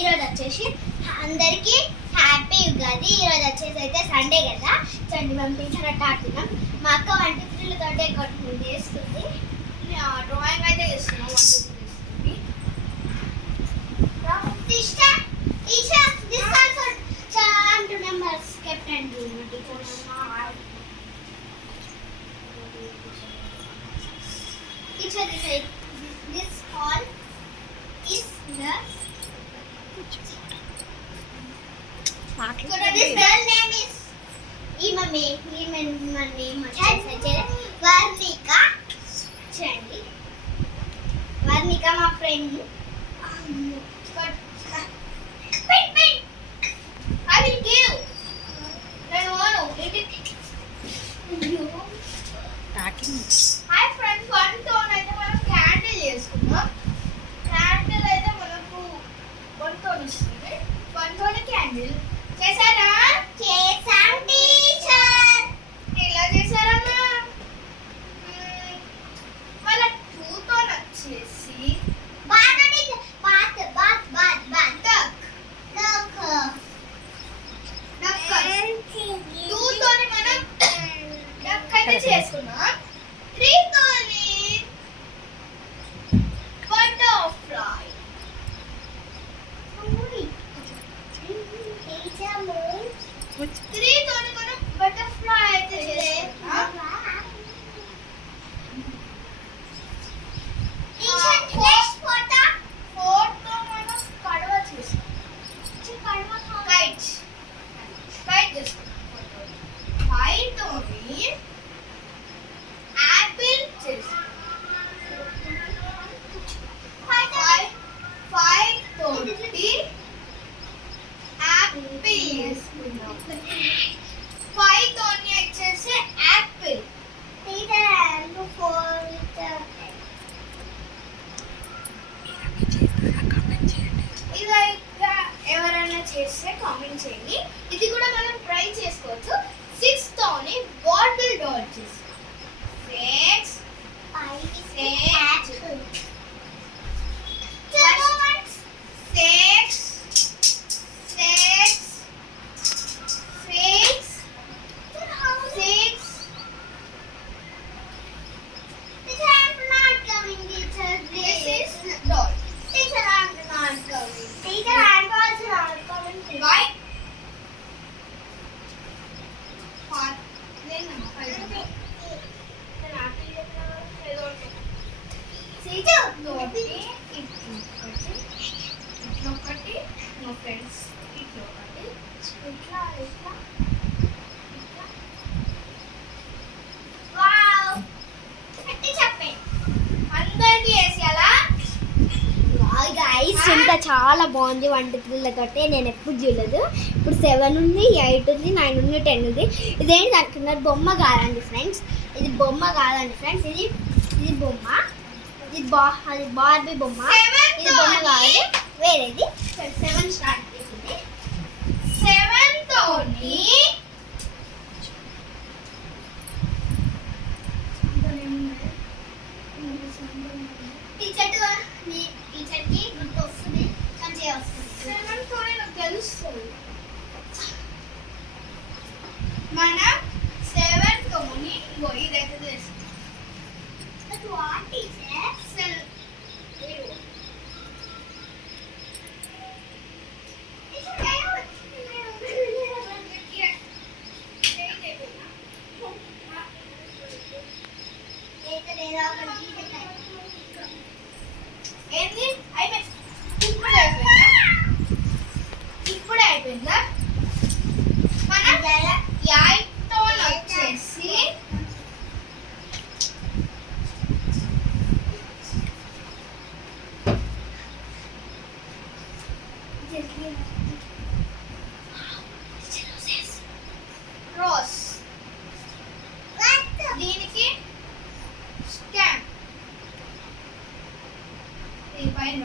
ఈరోజు వచ్చేసి అందరికీ హ్యాపీ ఉగాది. ఈరోజు వచ్చేసి అయితే సండే కదా, చండి పంపించినట్టు ఆడుతున్నాం. మా అక్క 1 2 3 తోటే చేస్తుంది. డ్రాయింగ్ అయితే చేస్తున్నాం. 1 2 numbers kept and do teacher this hall is the this girl name is name Varnika Chandi. Varnika my friend. I will give. Then one Hi friends, one tone అయితే మనం క్యాండిల్ చేసుకుందాం. క్యాండిల్ అయితే మనకు one tone ఇస్తుంది. one tone క్యాండిల్ చేశారా? చేశాం టీచర్. ఎలా చేశారన్నా? మళ్ళీ 2 tone వచ్చేసి చేసుకున్నాం. 3 తోని బటర్ఫ్లై. 3 తోని మనం బటర్ఫ్లై అయితే చేసుకున్నాం. ఎవరైనా చేస్తే కామెంట్ చేయండి. ఇది కూడా మనం ట్రై చేసుకోవచ్చు. 6 తోని బాటిల్ డాల్ చేసి 6 ఇట్లొకటి మా ఫ్రెండ్స్ ఇట్లొకటి ఇట్లా వావ్ పెట్టి చెప్పే అందరికీ వేసేయాలా? గైస్ ఇంత చాలా బాగుంది. 1 2 3 తోటే నేను ఎప్పుడు చూడలేదు. ఇప్పుడు 7 ఉంది, 8 ఉంది, 9 ఉంది, 10 ఉంది. ఇదేంటి అనుకున్నారు? బొమ్మ కాదండి ఫ్రెండ్స్, ఇది బొమ్మ కాదండి ఫ్రెండ్స్, ఇది బొమ్మ. అది బార్బీ బొమ్మ. ఇది బొమ్మ కాదు, వేరేది. 7 స్టార్ట్ చేసింది. 7 తోని టీచర్కి గుర్తు వస్తుంది, మంచిగా వస్తుంది. 7 తోని నాకు తెలుస్తుంది. మనం 7 తోని ఇదైతే తెలుస్తుంది. ఇప్పుడే అయిపోయిందా? మనం 8 తోని వచ్చేసి రోజ్. దీనికి స్టాంప్. ఈ పైన